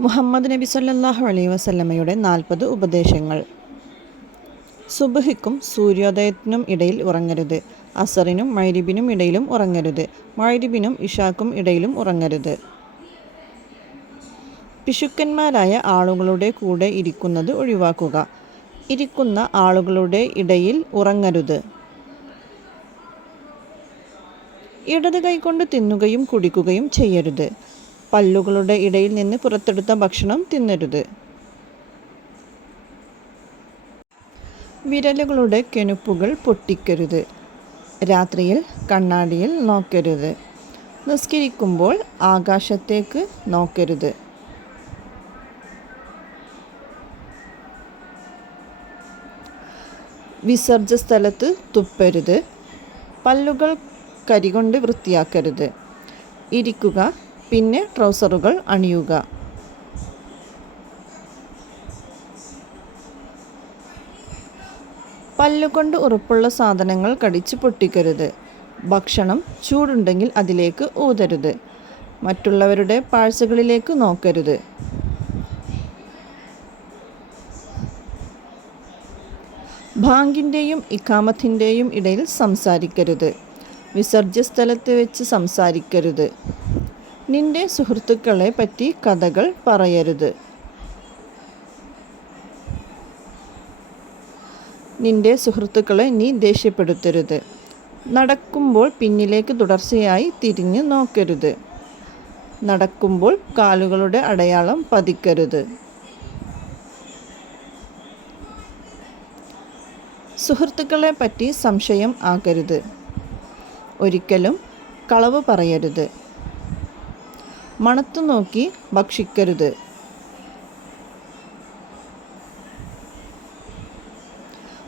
മുഹമ്മദ് നബി സല്ലാഹു അലൈഹി വസല്ലമയുടെ നാൽപ്പത് ഉപദേശങ്ങൾ. സുബഹിക്കും സൂര്യോദയത്തിനും ഇടയിൽ ഉറങ്ങരുത്. അസറിനും മൈരിബിനും ഇടയിലും ഉറങ്ങരുത്. മൈരിബിനും ഇഷാക്കും ഇടയിലും ഉറങ്ങരുത്. പിശുക്കന്മാരായ ആളുകളുടെ കൂടെ ഇരിക്കുന്നത് ഒഴിവാക്കുക. ഇരിക്കുന്ന ആളുകളുടെ ഇടയിൽ ഉറങ്ങരുത്. ഇടത് കൈകൊണ്ട് തിന്നുകയും കുടിക്കുകയും ചെയ്യരുത്. പല്ലുകളുടെ ഇടയിൽ നിന്ന് പുറത്തെടുത്ത ഭക്ഷണം തിന്നരുത്. വിരലുകളുടെ കെനുപ്പുകൾ പൊട്ടിക്കരുത്. രാത്രിയിൽ കണ്ണാടിയിൽ നോക്കരുത്. നിസ്കരിക്കുമ്പോൾ ആകാശത്തേക്ക് നോക്കരുത്. വിസർജ സ്ഥലത്ത് തുപ്പരുത്. പല്ലുകൾ കരികൊണ്ട് വൃത്തിയാക്കരുത്. ഇരിക്കുക പിന്നെ ട്രൗസറുകൾ അണിയുക. പല്ലുകൊണ്ട് ഉറപ്പുള്ള സാധനങ്ങൾ കടിച്ച് പൊട്ടിക്കരുത്. ഭക്ഷണം ചൂടുണ്ടെങ്കിൽ അതിലേക്ക് ഊതരുത്. മറ്റുള്ളവരുടെ പാഴ്സുകളിലേക്ക് നോക്കരുത്. ഭാങ്കിന്റെയും ഇക്കാമത്തിന്റെയും ഇടയിൽ സംസാരിക്കരുത്. വിസർജ്യ സ്ഥലത്ത് വെച്ച് സംസാരിക്കരുത്. നിന്റെ സുഹൃത്തുക്കളെ പറ്റി കഥകൾ പറയരുത്. നിന്റെ സുഹൃത്തുക്കളെ നീ ദേഷ്യപ്പെടുത്തരുത്. നടക്കുമ്പോൾ പിന്നിലേക്ക് തുടർച്ചയായി തിരിഞ്ഞു നോക്കരുത്. നടക്കുമ്പോൾ കാലുകളുടെ അടയാളം പതിക്കരുത്. സുഹൃത്തുക്കളെ പറ്റി സംശയം ആകരുത്. ഒരിക്കലും കളവ് പറയരുത്. മണത്തു നോക്കി ഭക്ഷിക്കരുത്.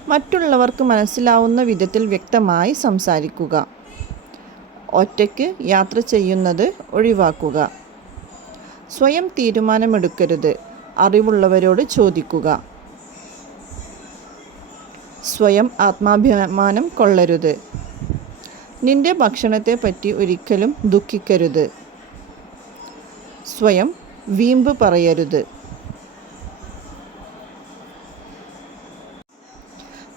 മറ്റുള്ളവർക്ക് മനസ്സിലാവുന്ന വിധത്തിൽ വ്യക്തമായി സംസാരിക്കുക. ഒറ്റയ്ക്ക് യാത്ര ചെയ്യുന്നത് ഒഴിവാക്കുക. സ്വയം തീരുമാനമെടുക്കരുത്. അറിവുള്ളവരോട് ചോദിക്കുക. സ്വയം ആത്മാഭിമാനം കൊള്ളരുത്. നിന്റെ ഭക്ഷണത്തെ പറ്റി ഒരിക്കലും ദുഃഖിക്കരുത്. സ്വയം വീമ്പ് പറയരുത്.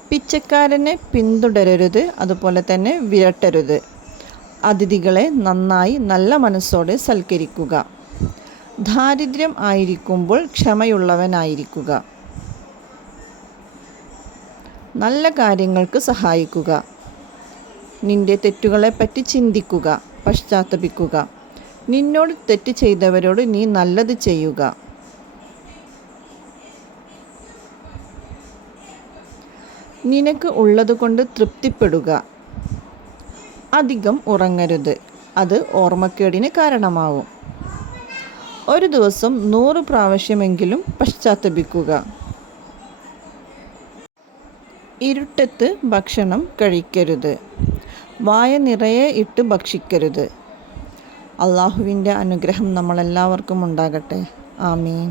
പിച്ചക്കാരനെ പിന്തുടരരുത് അതുപോലെ തന്നെ വിരട്ടരുത്. അതിഥികളെ നന്നായി നല്ല മനസ്സോടെ സൽക്കരിക്കുക. ദാരിദ്ര്യം ആയിരിക്കുമ്പോൾ ക്ഷമയുള്ളവനായിരിക്കുക. നല്ല കാര്യങ്ങൾക്ക് സഹായിക്കുക. നിന്റെ തെറ്റുകളെപ്പറ്റി ചിന്തിക്കുക പശ്ചാത്തപിക്കുക. നിന്നോട് തെറ്റ് ചെയ്തവരോട് നീ നല്ലത് ചെയ്യുക. നിനക്ക് ഉള്ളതുകൊണ്ട് തൃപ്തിപ്പെടുക. അധികം ഉറങ്ങരുത്. അത് ഓർമ്മക്കേടിന് കാരണമാവും. ഒരു ദിവസം നൂറ് പ്രാവശ്യമെങ്കിലും പശ്ചാത്തപിക്കുക. ഇരുട്ടത്ത് ഭക്ഷണം കഴിക്കരുത്. വായ നിറയെ ഇട്ട് ഭക്ഷിക്കരുത്. അള്ളാഹുവിന്റെ അനുഗ്രഹം നമ്മളെല്ലാവർക്കും ഉണ്ടാകട്ടെ. ആമീൻ.